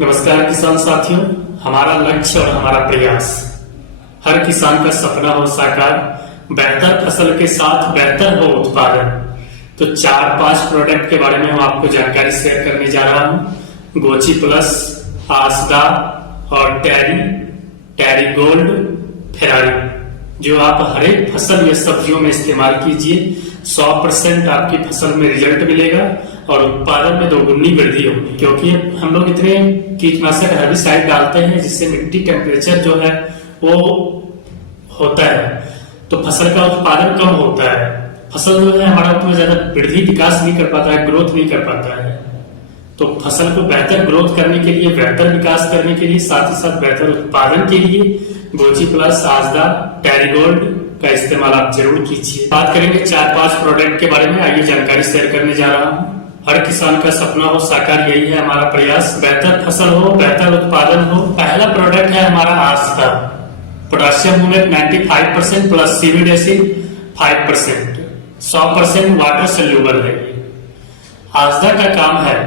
नमस्कार किसान साथियों, हमारा लक्ष्य और हमारा प्रयास हर किसान का सपना हो साकार, बेहतर फसल के साथ बेहतर हो उत्पादन। तो 4-5 प्रोडक्ट के बारे में हम आपको जानकारी शेयर करने जा रहा हूं। गोची प्लस, आसदा और टैरी गोल्ड, फेरारी, जो आप हर एक फसल या सब्जियों में इस्तेमाल कीजिए। 100% आपकी फसल में रिजल्ट मिलेगा और उत्पादन में दोगुनी वृद्धि होगी, क्योंकि हम लोग इतने कीटनाशक हेर्बिसाइड डालते हैं जिससे मिट्टी टेम्परेचर जो है वो होता है, तो फसल का उत्पादन कम होता है। फसल जो है हमारा उतना ज्यादा वृद्धि विकास नहीं कर पाता है, ग्रोथ नहीं कर पाता है। तो फसल को बेहतर ग्रोथ करने के लिए, बेहतर विकास करने के लिए, साथ ही साथ बेहतर उत्पादन के लिए गोची प्लस, आसदा, टैरीगोल्ड का इस्तेमाल आप जरूर कीजिए। बात करेंगे 4-5 प्रोडक्ट के बारे में। आइए जानकारी शेयर करने जा रहा हूँ। हर किसान का सपना हो साकार, यही है हमारा प्रयास। बेहतर फसल हो, बेहतर उत्पादन हो। पहला प्रोडक्ट है हमारा आसदा। Potassium humate 95% plus seaweed acid 5%, 100% water soluble है। आसदा का काम है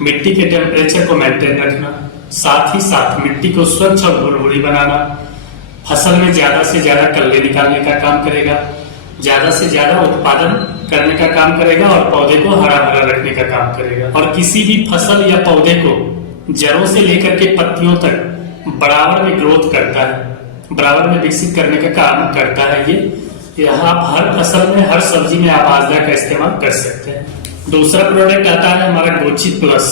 मिट्टी के टेम्परेचर को मेंटेन रखना, साथ ही साथ मिट्टी को स्वच्छ और भुरभुरी बनाना। फसल में ज्यादा से ज्यादा कल्ले निकालने का काम करेगा, ज्यादा से ज्यादा उत्पादन करने का काम करेगा और पौधे को हरा भरा रखने का काम करेगा। और किसी भी फसल या पौधे को जड़ों से लेकर के पत्तियों तक बराबर में ग्रोथ करता है, बराबर में विकसित करने का काम करता है। ये आप हर फसल में, हर सब्जी में आप आसदा का इस्तेमाल कर सकते हैं। दूसरा प्रोडक्ट आता है हमारा गोची प्लस,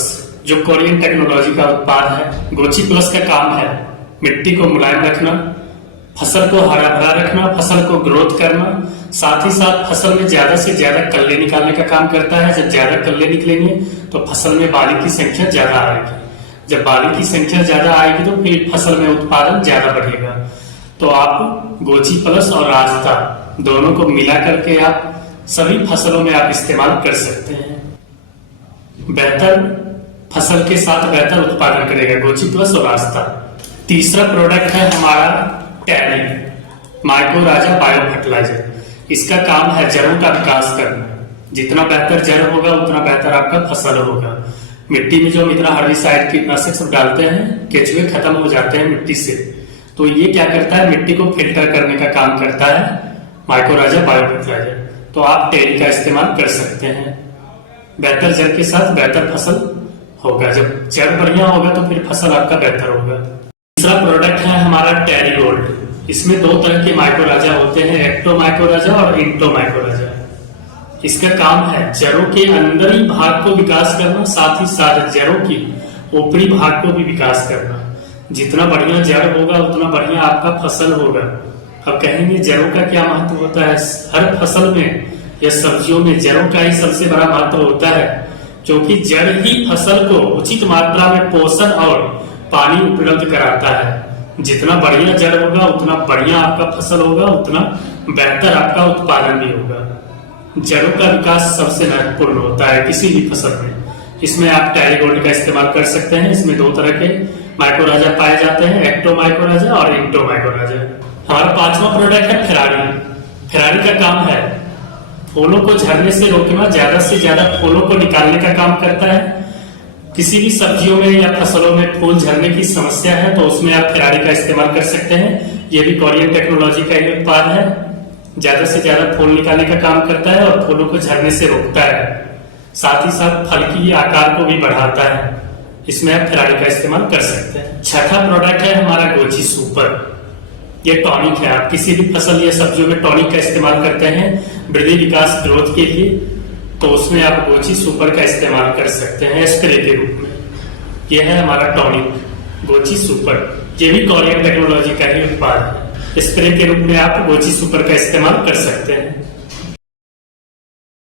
जो कोरियन टेक्नोलॉजी का उत्पाद है। गोची प्लस का काम है मिट्टी को मुलायम रखना, फसल को हरा भरा रखना, फसल को ग्रोथ करना, साथ ही साथ फसल में ज्यादा से ज्यादा कल्ले निकालने का काम करता है। जब ज्यादा कल्ले निकलेंगे तो फसल में बाली की संख्या ज्यादा आएगी। जब बाली की संख्या ज्यादा आएगी तो फिर फसल में उत्पादन ज्यादा बढ़ेगा। तो आप गोची प्लस और आसदा दोनों को मिला करके आप सभी फसलों में आप इस्तेमाल कर सकते हैं। बेहतर फसल के साथ बेहतर उत्पादन करेगा गोची प्लस और आसदा। तीसरा प्रोडक्ट है हमारा टैरी माइक्रोराजा बायो फर्टिलाइजर। इसका काम है जड़ों का विकास करना। जितना बेहतर जड़ होगा उतना बेहतर आपका फसल होगा। मिट्टी में जो हम इतना हर्बिसाइड कीटनाशक सब डालते हैं, केचुए खत्म हो जाते हैं मिट्टी से, तो ये क्या करता है, मिट्टी को फिल्टर करने का काम करता है माइक्रोराजा बायो फर्टिलाइजर। तो आप टैरी का इस्तेमाल कर सकते हैं। बेहतर जड़ के साथ बेहतर फसल होगा। जब जड़ बढ़िया होगा तो फिर फसल आपका बेहतर होगा। तीसरा प्रोडक्ट है हमारा टैरीगोल्ड। इसमें 2 तरह के माइक्रोराजा होते हैं, एक्टो माइक्रोराजा और इंटो माइक्रोराजा। इसका काम है जड़ों के अंदरी भाग को विकास करना, साथ ही साथ जड़ों की ऊपरी भाग को भी विकास करना। जितना बढ़िया जड़ होगा उतना बढ़िया आपका फसल होगा। अब कहेंगे जड़ों का क्या महत्व होता है? हर फसल में या सब्जियों में जड़ों का ही सबसे बड़ा महत्व होता है, क्योंकि जड़ ही फसल को उचित मात्रा में पोषण और पानी उपलब्ध कराता है। जितना बढ़िया जड़ होगा उतना बढ़िया आपका फसल होगा, उतना बेहतर आपका उत्पादन भी होगा। जड़ों का विकास सबसे महत्वपूर्ण होता है किसी भी फसल में। इसमें आप टैरीगोल्ड का इस्तेमाल कर सकते हैं। इसमें 2 तरह के माइक्रोराजा पाए जाते हैं, एक्टो माइक्रोराजा और इंटो माइक्रोराजा। हमारा 5वां प्रोडक्ट है फेरारी। फेरारी का काम है फूलों को झड़ने से रोकना, ज्यादा से ज्यादा फूलों को निकालने का काम करता है। किसी भी सब्जियों में या फसलों में फूल झड़ने की समस्या है तो उसमें आप फेरारी का इस्तेमाल कर सकते हैं। ये भी कोरियन टेक्नोलॉजी का ही उत्पाद है। ज्यादा से ज्यादा फूल निकालने का काम करता है और फूलों को झड़ने से रोकता है, साथ ही साथ फल की आकार को भी बढ़ाता है। इसमें आप फेरारी का इस्तेमाल कर सकते हैं। छठा प्रोडक्ट है हमारा गोची सुपर। ये टॉनिक है। आप किसी भी फसल या सब्जियों में टॉनिक का इस्तेमाल करते हैं वृद्धि विकास ग्रोथ के लिए, तो उसमें आप गोची सुपर का इस्तेमाल कर सकते हैं स्प्रे के रूप में। यह है हमारा टॉनिक गोची सुपर। ये भी कोरियन टेक्नोलॉजी का ही उत्पाद है। स्प्रे के रूप में आप गोची सुपर का इस्तेमाल कर सकते हैं।